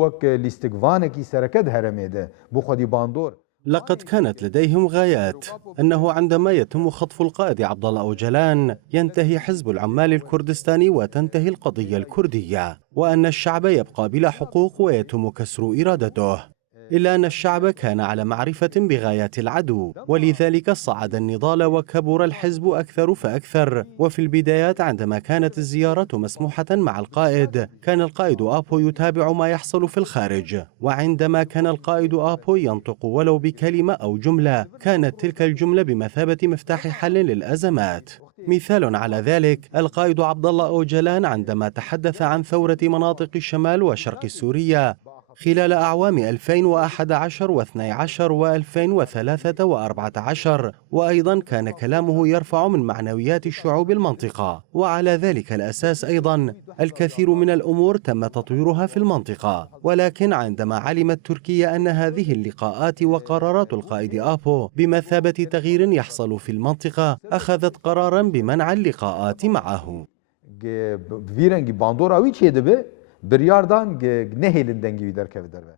وەک لیستگڤانێکی سەرەکەت هەرەمێدە بۆ خودی باندۆر. لقد كانت لديهم غايات، أنه عندما يتم خطف القائد عبد الله أوجلان ينتهي حزب العمال الكردستاني وتنتهي القضية الكردية، وأن الشعب يبقى بلا حقوق ويتم كسر إرادته. إلا أن الشعب كان على معرفة بغايات العدو، ولذلك صعد النضال وكبر الحزب أكثر فأكثر. وفي البدايات عندما كانت الزيارة مسموحة مع القائد، كان القائد آبو يتابع ما يحصل في الخارج، وعندما كان القائد آبو ينطق ولو بكلمة أو جملة، كانت تلك الجملة بمثابة مفتاح حل للأزمات. مثال على ذلك القائد عبد الله أوجلان عندما تحدث عن ثورة مناطق الشمال وشرق سوريا خلال أعوام 2011 و12 و2003 و14، وأيضا كان كلامه يرفع من معنويات الشعوب المنطقة، وعلى ذلك الأساس أيضا الكثير من الأمور تم تطويرها في المنطقة. ولكن عندما علمت تركيا أن هذه اللقاءات وقرارات القائد آبو بمثابة تغيير يحصل في المنطقة، أخذت قرارا بمنع اللقاءات معه. Virengî bandora wî çêdibe biryardan nehêlin dengî wî derkeve derve.